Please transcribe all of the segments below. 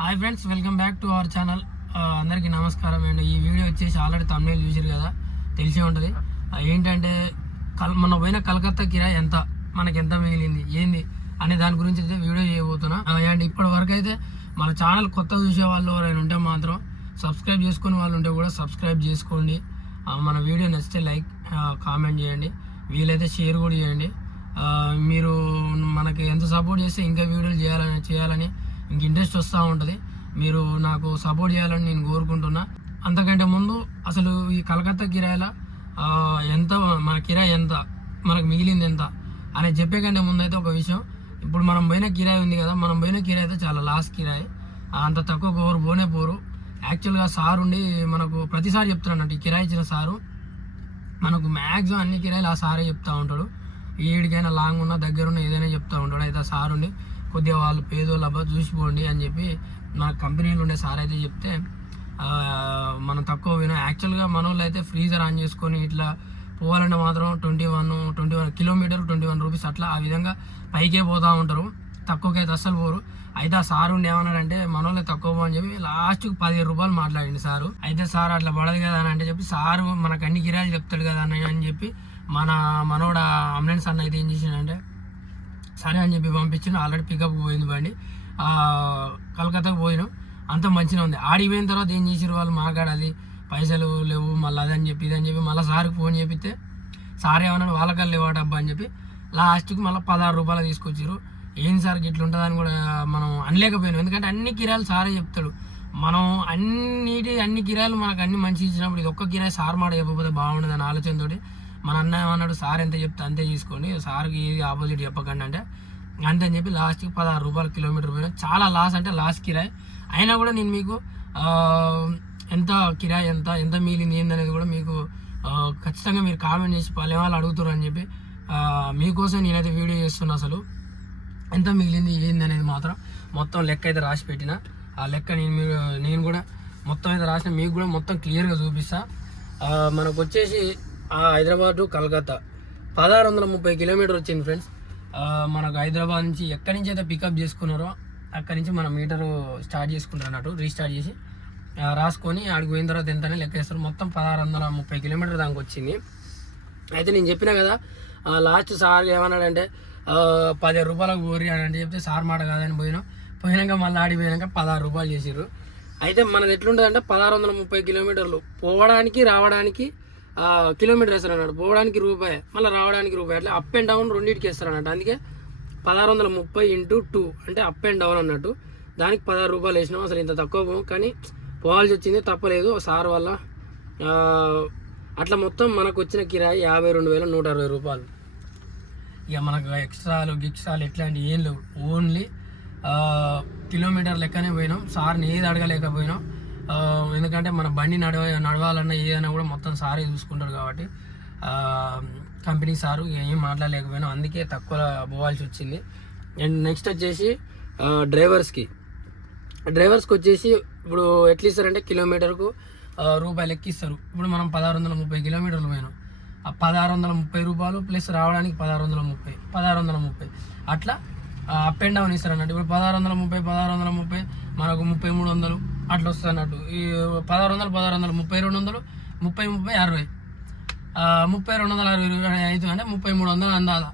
Hi friends welcome back to our channel అందరికీ నమస్కారం. And ఈ వీడియో వచ్చేసి ఆల్రెడీ తమిళ చూసారు కదా? తెలిసే ఉంటుంది. Uh, ఏంటంటే కల్ మొన్న పోయిన కలకత్తా కిరా ఎంత? మనకి ఎంత మిగిలింది? ఏంది? అనే దాని గురించి అయితే వీడియో చేయబోతున్నా. Uh, అండ్ ఇప్పటి వరకు అయితే మన ఛానల్ కొత్త చూసే వాళ్ళు ఎవరైనా ఉంటే మాత్రం సబ్స్క్రైబ్ చేసుకునే వాళ్ళు ఉంటే కూడా సబ్స్క్రైబ్ చేసుకోండి. Uh, మన వీడియో నచ్చితే లైక్ కామెంట్ చేయండి. వీలైతే షేర్ కూడా చేయండి. మీరు మనకి ఎంత సపోర్ట్ చేస్తే ఇంకా వీడియోలు చేయాలని చేయాలని ఇంక ఇంట్రెస్ట్ వస్తూ ఉంటుంది. మీరు నాకు సపోర్ట్ చేయాలని నేను కోరుకుంటున్నా. అంతకంటే ముందు అసలు ఈ కలకత్తా కిరాయిల ఎంత మన కిరాయి ఎంత మనకు మిగిలింది ఎంత అని చెప్పే కంటే ముందైతే ఒక విషయం. ఇప్పుడు మనం పోయిన కిరాయి ఉంది కదా మనం పోయిన కిరాయి అయితే చాలా లాస్ట్ కిరాయి. అంత తక్కువ ఎవరు పోనే పోరు. యాక్చువల్గా సార్ ఉండి మనకు ప్రతిసారి చెప్తున్నాడు ఈ కిరాయి ఇచ్చిన సారు. మనకు మ్యాక్సిమం అన్ని కిరాయిలు ఆ సారే చెప్తూ ఉంటాడు. ఏడికైనా లాంగ్ ఉన్నా దగ్గరున్నా ఏదైనా చెప్తూ ఉంటాడు. అయితే ఆ సార్ ఉండి కొద్దిగా వాళ్ళు పేదోళ్ళు అబ్బా చూసిపోండి అని చెప్పి మన కంపెనీలో ఉండే సార్ అయితే చెప్తే మనం తక్కువ పోయినా యాక్చువల్గా మన వాళ్ళు అయితే ఫ్రీజర్ ఆన్ చేసుకొని ఇట్లా పోవాలంటే మాత్రం twenty one twenty one kilometre twenty one rupees అట్లా ఆ విధంగా పైకే పోతూ ఉంటారు. తక్కువకి అయితే అస్సలు పోరు. అయితే ఆ సార్ ఉండి ఏమన్నాడంటే మన వాళ్ళే తక్కువ పో అని చెప్పి లాస్ట్కి పదిహేను రూపాయలు మాట్లాడింది సారు. అయితే సార్ అట్లా పడదు కదా అని అంటే చెప్పి సారు మనకు అన్ని కిరాయిలు చెప్తాడు కదా అని అని చెప్పి మన మనోడ అంబులెన్స్ అన్న అయితే ఏం చేసిండంటే సరే అని చెప్పి పంపించిన ఆల్రెడీ పికప్ పోయింది బండి. కలకత్తాకు పోయినాం. అంత మంచిగా ఉంది. ఆడిపోయిన తర్వాత ఏం చేసారు వాళ్ళు? మాట్లాడాలి పైసలు లేవు మళ్ళీ అదని చెప్పి ఇదని చెప్పి మళ్ళీ సార్కి ఫోన్ చేపిస్తే సార్ ఏమన్నాడు? వాళ్ళకల్లా లేవాట అబ్బా అని చెప్పి లాస్ట్కి మళ్ళీ పదహారు రూపాయలు తీసుకొచ్చారు ఏం సార్ ఇట్లా ఉంటుందని కూడా మనం అనలేకపోయినాం. ఎందుకంటే అన్ని కిరాయిలు సారే చెప్తాడు. మనం అన్నిటి అన్ని కిరాలు మనకు అన్ని మంచి ఇచ్చినప్పుడు ఇది ఒక్క కిరాయి సార్ మాట చెప్పకపోతే బాగుండదు అని ఆలోచనతోటి మన అన్న ఏమన్నాడు సార్ ఎంత చెప్తే అంతే తీసుకోండి సార్కి ఏది ఆపోజిట్ చెప్పకండి అంటే అంతే అని చెప్పి లాస్ట్కి పదహారు రూపాయలు కిలోమీటర్ పోయినా చాలా లాస్ అంటే లాస్ట్ కిరాయి. అయినా కూడా నేను మీకు ఎంత కిరాయి ఎంత ఎంత మిగిలింది ఏందనేది కూడా మీకు ఖచ్చితంగా మీరు కామెంట్ చేసి పలేవాళ్ళు వాళ్ళు అడుగుతారు అని చెప్పి మీకోసం నేనైతే వీడియో చేస్తున్నా అసలు. ఎంత మిగిలింది ఏంది అనేది మాత్రం మొత్తం లెక్క అయితే రాసి పెట్టిన. ఆ లెక్క నేను మీరు నేను కూడా మొత్తం అయితే రాసిన మీకు కూడా మొత్తం క్లియర్గా చూపిస్తా. మనకు వచ్చేసి హైదరాబాద్ టు కలకత్తా. పదహారు వందల ముప్పై కిలోమీటర్ వచ్చింది ఫ్రెండ్స్. మనకు హైదరాబాద్ నుంచి ఎక్కడి నుంచి అయితే పికప్ చేసుకున్నారో అక్కడి నుంచి మనం మీటరు స్టార్ట్ చేసుకుంటారు అన్నట్టు రీస్టార్ట్ చేసి రాసుకొని ఆడికి పోయిన తర్వాత ఎంతనే లెక్క వేస్తారు. మొత్తం పదహారు వందల ముప్పై కిలోమీటర్ దానికి వచ్చింది. అయితే నేను చెప్పిన కదా లాస్ట్ సార్ ఏమన్నాడంటే పదిహేను రూపాయలకు పోరి అని అంటే చెప్తే సార్ మాట కాదని పోయినాం. పోయినాక మళ్ళీ ఆడిపోయాక పదహారు రూపాయలు చేసిర్రు. అయితే మనది ఎట్లుంటుందంటే పదహారు వందల ముప్పై కిలోమీటర్లు పోవడానికి రావడానికి కిలోమీటర్ వేస్తారు అన్నాడు. పోవడానికి రూపాయి. మళ్ళీ రావడానికి రూపాయి. అట్లా అప్ అండ్ డౌన్ రెండింటికి వేస్తారు అన్నట్టు. అందుకే పదహారు వందల ముప్పై ఇంటూ టూ అంటే అప్ అండ్ డౌన్ అన్నట్టు. దానికి పదహారు రూపాయలు వేసినాం. అసలు ఇంత తక్కువ పోం. కానీ పోవాల్సి వచ్చింది. తప్పలేదు. సార్ వల్ల అట్లా మొత్తం మనకు వచ్చిన కిరాయి యాభై రెండు వేల నూట అరవై రూపాయలు. ఇక మనకు ఎక్స్ట్రాలు గిక్స్ట్రాలు ఎట్లాంటి ఏం లేవు. ఓన్లీ కిలోమీటర్ లెక్కనే పోయినాం. సార్ని ఏది అడగలేకపోయినాం. ఎందుకంటే మన బండి నడవ నడవాలన్నా ఏదైనా కూడా మొత్తం సారే చూసుకుంటారు కాబట్టి కంపెనీ సారు ఏం మాట్లాడలేకపోయినా అందుకే తక్కువ పోవాల్సి వచ్చింది. అండ్ నెక్స్ట్ వచ్చేసి డ్రైవర్స్కి. డ్రైవర్స్కి వచ్చేసి ఇప్పుడు ఎట్లా ఇస్తారంటే కిలోమీటర్కు రూపాయలు ఎక్కిస్తారు. ఇప్పుడు మనం పదహారు వందల ముప్పై కిలోమీటర్లు పోయినాం. ఆ పదహారు వందల ముప్పై రూపాయలు ప్లస్ రావడానికి పదహారు వందల ముప్పై పదహారు వందల ముప్పై. అట్లా అప్ అండ్ డౌన్ ఇస్తారు అన్నట్టు. ఇప్పుడు పదహారు వందల ముప్పై పదహారు వందల ముప్పై మనకు ముప్పై మూడు వందలు. అట్లా వస్తుంది అన్నట్టు ఈ పదహారు వందలు పదహారు వందలు ముప్పై రెండు వందలు ముప్పై ముప్పై అరవై. ముప్పై రెండు వందల అరవై ఐదు అంటే ముప్పై మూడు వందలు అందాదా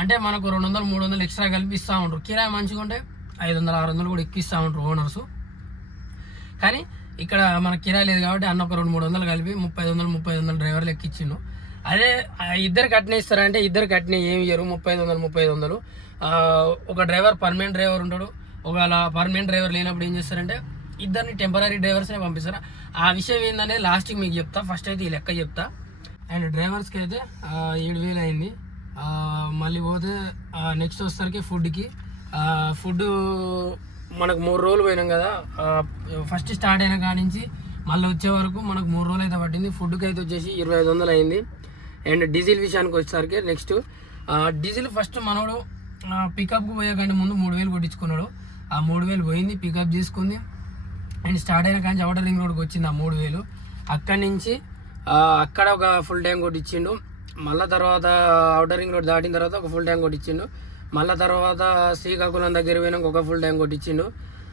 అంటే మనకు రెండు వందలు మూడు వందలు ఎక్స్ట్రా కలిపి ఇస్తూ ఉంటారు కిరాయి మంచిగా ఉంటే ఐదు వందలు ఆరు వందలు కూడా ఎక్కిస్తూ ఉంటారు ఓనర్స్. కానీ ఇక్కడ మన కిరాయి లేదు కాబట్టి అన్న ఒక రెండు మూడు వందలు కలిపి ముప్పై ఐదు వందలు ముప్పై ఐదు వందలు డ్రైవర్లు ఎక్కిచ్చిండు. అదే ఇద్దరు కట్టిన ఇస్తారంటే ఇద్దరు కట్నే ఏమి ఇయ్యరు. ముప్పై ఐదు వందలు ముప్పై ఐదు వందలు ఒక డ్రైవర్ పర్మనెంట్ డ్రైవర్ ఉంటాడు. ఒకవేళ పర్మనెంట్ డ్రైవర్ లేనప్పుడు ఏం చేస్తారంటే ఇద్దరిని టెంపరీ డ్రైవర్స్నే పంపిస్తారు? ఆ విషయం ఏందనేది లాస్ట్కి మీకు చెప్తా. ఫస్ట్ అయితే ఈ లెక్క చెప్తా. అండ్ డ్రైవర్స్కి అయితే ఏడు వేలు అయింది. మళ్ళీ పోతే నెక్స్ట్ వచ్చేసరికి ఫుడ్కి ఫుడ్ మనకు మూడు రోజులు పోయినాం కదా. ఫస్ట్ స్టార్ట్ అయిన కాడి నుంచి మళ్ళీ వచ్చే వరకు మనకు మూడు రోజులు అయితే పట్టింది. ఫుడ్కి అయితే వచ్చేసి ఇరవై ఐదు వందలు అయింది. అండ్ డీజిల్ విషయానికి వచ్చేసరికి నెక్స్ట్ డీజిల్ ఫస్ట్ మనోడు పికప్కి పోయేకంటే ముందు మూడు వేలు కొట్టించుకున్నాడు. ఆ మూడు వేలు పోయింది పికప్ చేసుకుంది. అండ్ స్టార్ట్ అయిన కానీ అవుటర్ రింగ్ రోడ్కి వచ్చింది ఆ మూడు వేలు. అక్కడి నుంచి అక్కడ ఒక ఫుల్ ట్యాంక్ ఇచ్చిండు మళ్ళీ తర్వాత అవుటర్ రింగ్ రోడ్ దాటిన తర్వాత ఒక ఫుల్ ట్యాంక్ కొట్టించిండు. మళ్ళీ తర్వాత శ్రీకాకుళం దగ్గర పోయినాక ఒక ఫుల్ ట్యాంక్ కొట్టించిండు.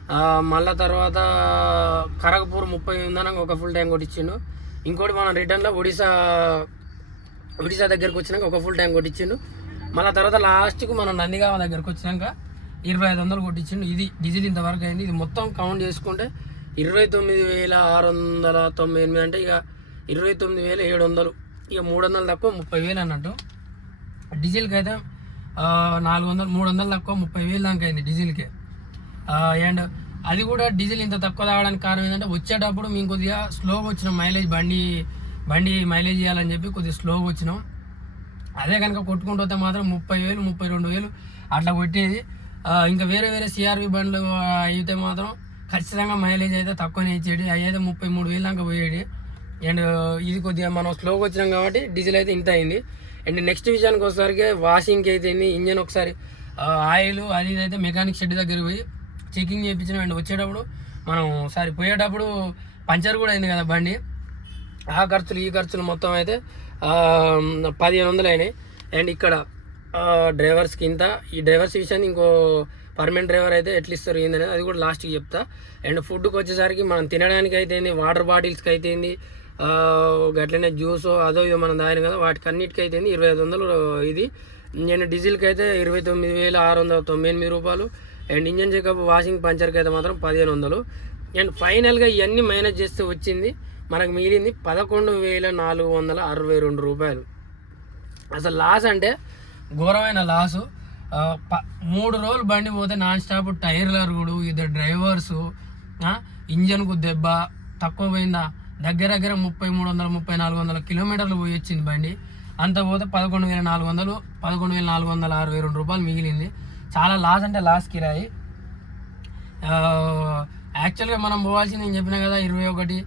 మళ్ళీ మళ్ళా తర్వాత కరగపూర్ ముప్పై ఉందనగా ఒక ఫుల్ ట్యాంక్ కొట్టించిండు. ఇంకోటి మనం రిటర్న్లో ఒడిశా ఒడిశా దగ్గరకు వచ్చినాక ఒక ఫుల్ ట్యాంక్ కొట్టించిండు. మళ్ళీ తర్వాత లాస్ట్కు మనం నందిగామ దగ్గరకు వచ్చినాక ఇరవై ఐదు వందలు కొట్టించిండు. ఇది డీజిల్ ఇంతవరకు అయింది. ఇది మొత్తం కౌంట్ చేసుకుంటే ఇరవై తొమ్మిది వేల ఆరు వందల తొంభై ఎనిమిది అంటే ఇక ఇరవై తొమ్మిది వేల ఏడు వందలు. ఇక మూడు వందలు తక్కువ ముప్పై వేలు అన్నట్టు. డీజిల్కి అయితే నాలుగు వందలు మూడు వందలు తక్కువ ముప్పై వేలు దాకా అయింది డీజిల్కి అండ్ అది కూడా డీజిల్ ఇంత తక్కువ తాగడానికి కారణం ఏంటంటే వచ్చేటప్పుడు మేము కొద్దిగా స్లోగా వచ్చినాం. మైలేజ్ బండి బండి మైలేజ్ ఇవ్వాలని చెప్పి కొద్దిగా స్లోగా వచ్చినాం. అదే కనుక కొట్టుకుంటూ వస్తే మాత్రం ముప్పై వేలు ముప్పై రెండు వేలు అట్లా కొట్టేది. ఇంకా వేరే వేరే సిఆర్వి బండ్లు అయితే మాత్రం ఖచ్చితంగా మైలేజ్ అయితే తక్కువనే ఇచ్చేది అవి అయితే ముప్పై మూడు వేలు దాకా పోయేది అండ్ ఇది కొద్దిగా మనం స్లోగా వచ్చినాం కాబట్టి డీజిల్ అయితే ఇంత అయింది. అండ్ నెక్స్ట్ విషయానికి వచ్చేసరికి వాషింగ్కి అయితే ఇంజన్ ఒకసారి ఆయిల్ అది ఇది అయితే మెకానిక్ షెడ్ దగ్గర పోయి చెకింగ్ చేయించినాం అండ్ వచ్చేటప్పుడు మనం ఒకసారి పోయేటప్పుడు పంచర్ కూడా అయింది కదా బండి. ఆ ఖర్చులు ఈ ఖర్చులు మొత్తం అయితే పదిహేను వందలు అయినాయి. అండ్ ఇక్కడ డ్రైవర్స్కి ఇంత. ఈ డ్రైవర్స్ విషయాన్ని ఇంకో పర్మనెంట్ డ్రైవర్ అయితే ఎట్లా ఇస్తారు ఏందనేది అది కూడా లాస్ట్కి చెప్తా. అండ్ ఫుడ్కి వచ్చేసరికి మనం తినడానికి అయితే వాటర్ బాటిల్స్కి అయితే గట్లనే జ్యూస్ అదో ఇదో మనం తాగిన కదా వాటికి అన్నిటికీ అయితే ఇరవై ఐదు వందలు ఇది. నేను డీజిల్కి అయితే ఇరవై తొమ్మిది వేల ఆరు వందల తొంభై ఎనిమిది రూపాయలు. అండ్ ఇంజన్ చెకప్ వాషింగ్ పంచర్కి అయితే మాత్రం పదిహేను వందలు. అండ్ ఫైనల్గా ఇవన్నీ మైనస్ చేస్తే వచ్చింది మనకు మిగిలింది పదకొండు వేల నాలుగు వందల అరవై రెండు రూపాయలు. అసలు లాస్ అంటే ఘోరమైన లాసు మూడు రోజులు బండి పోతే నాన్ స్టాప్ టైర్లు అరుగుడు ఇద్దరు డ్రైవర్సు ఇంజన్కు దెబ్బ తక్కువ పోయిందా? దగ్గర దగ్గర ముప్పై మూడు వందల ముప్పై నాలుగు వందల కిలోమీటర్లు పోయి వచ్చింది బండి. అంత పోతే పదకొండు వేల నాలుగు వందలు పదకొండు వేల నాలుగు వందల అరవై రెండు రూపాయలు మిగిలింది. చాలా లాస్ అంటే లాస్ కిరాయి. యాక్చువల్గా మనం పోవాల్సింది నేను చెప్పిన కదా ఇరవై ఒకటి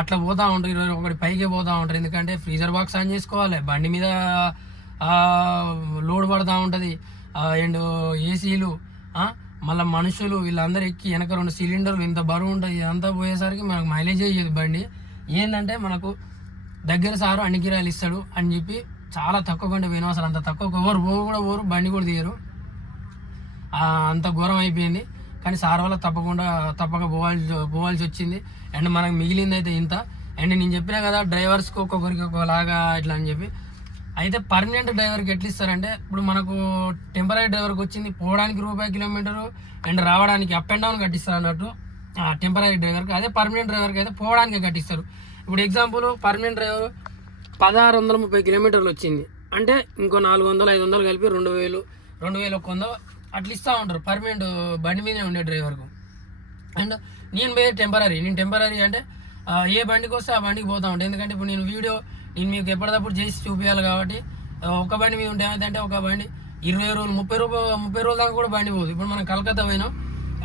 అట్లా పోతూ ఉంటారు ఇరవై ఒకటి పైకే పోతూ ఉంటారు. ఎందుకంటే ఫ్రీజర్ బాక్స్ ఆన్ చేసుకోవాలి బండి మీద లోడ్ పడుతూ ఉంటుంది. అండ్ ఏసీలు మళ్ళీ మనుషులు వీళ్ళందరూ ఎక్కి వెనక రెండు సిలిండర్లు ఇంత బరువు ఉంటుంది ఇదంతా పోయేసరికి మనకు మైలేజ్ ఇయ్యదు బండి. ఏంటంటే మనకు దగ్గర సారు అన్ని కిరాయిలు ఇస్తాడు అని చెప్పి చాలా తక్కువ బండి పోయినా అసలు అంత తక్కువ ఎవరు పోవు కూడా పోరు బండి కూడా తీయరు. అంత ఘోరం అయిపోయింది. కానీ సార్ వల్ల తప్పకుండా తప్పక పోవాల్సి పోవాల్సి వచ్చింది. అండ్ మనకు మిగిలింది అయితే ఇంత. అండ్ నేను చెప్పినా కదా డ్రైవర్స్కి ఒక్కొక్కరికి ఒక్కొక్కలాగా ఇట్లా అని చెప్పి. అయితే పర్మనెంట్ డ్రైవర్కి ఎట్లా ఇస్తారంటే ఇప్పుడు మనకు టెంపరీ డ్రైవర్కి వచ్చింది పోవడానికి రూపాయి కిలోమీటరు అండ్ రావడానికి అప్ అండ్ డౌన్ కట్టిస్తారు అన్నట్టు టెంపరీ డ్రైవర్కి అదే పర్మనెంట్ డ్రైవర్కి అయితే పోవడానికి కట్టిస్తారు. ఇప్పుడు ఎగ్జాంపుల్ పర్మనెంట్ డ్రైవర్ పదహారు వందల ముప్పై కిలోమీటర్లు వచ్చింది. అంటే ఇంకో నాలుగు వందలు ఐదు వందలు కలిపి రెండు వేలు రెండు వేలు ఒక వంద అట్లా ఇస్తూ ఉంటారు పర్మనెంట్ బండి మీదే ఉండే డ్రైవర్కు అండ్ నేను పోయే టెంపరీ నేను టెంపరీ అంటే ఏ బండికి వస్తే ఆ బండికి పోతా ఉంటాను ఎందుకంటే ఇప్పుడు నేను వీడియో నేను మీకు ఎప్పటికప్పుడు చేసి చూపించాలి కాబట్టి ఒక బండి మీద ఉంటే ఏమైందంటే ఒక బండి ఇరవై రోజులు ముప్పై రూపాయలు ముప్పై రోజుల దాకా కూడా బండి పోదు. ఇప్పుడు మనం కలకత్తా పోయినాం.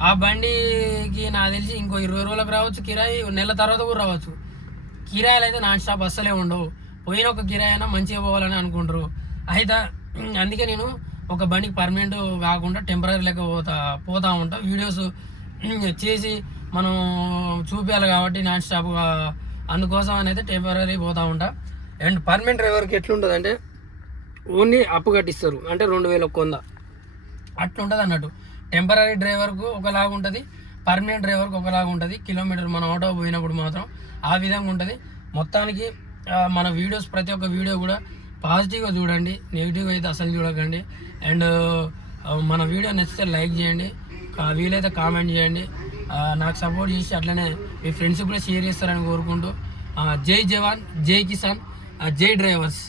ఆ బండికి నాకు తెలిసి ఇంకో ఇరవై రోజులకు రావచ్చు కిరాయి నెల తర్వాత కూడా రావచ్చు. కిరాయిలు అయితే నాన్ స్టాప్ అస్సలే ఉండవు. పోయిన ఒక కిరాయి అయినా మంచిగా పోవాలని అనుకుంటారు. అయితే అందుకే నేను ఒక బండికి పర్మనెంట్ కాకుండా టెంపరీ లెక్క పోతా పోతా ఉంటా. వీడియోస్ చేసి మనం చూపించాలి కాబట్టి నాన్ స్టాప్ అందుకోసం అని అయితే టెంపరీ పోతూ ఉంటా. అండ్ పర్మనెంట్ డ్రైవర్కి ఎట్లుంటుంది అంటే ఓన్లీ అప్పు కట్టిస్తారు. అంటే రెండు వేల ఒక్క వంద. అట్లుంటుంది అన్నట్టు. టెంపరీ డ్రైవర్కు ఒకలాగా ఉంటుంది పర్మనెంట్ డ్రైవర్కి ఒకలాగా ఉంటుంది. కిలోమీటర్ మన ఆటో పోయినప్పుడు మాత్రం ఆ విధంగా ఉంటుంది. మొత్తానికి మన వీడియోస్ ప్రతి ఒక్క వీడియో కూడా పాజిటివ్గా చూడండి నెగిటివ్ అయితే అసలు చూడకండి. అండ్ మన వీడియో నచ్చితే లైక్ చేయండి వీలైతే కామెంట్ చేయండి. నాకు సపోర్ట్ చేసి అట్లనే మీ ఫ్రెండ్స్ కూడా షేర్ చేస్తారని కోరుకుంటూ. జై జవాన్ జై కిసాన్. ఆ, జై డ్రైవర్స్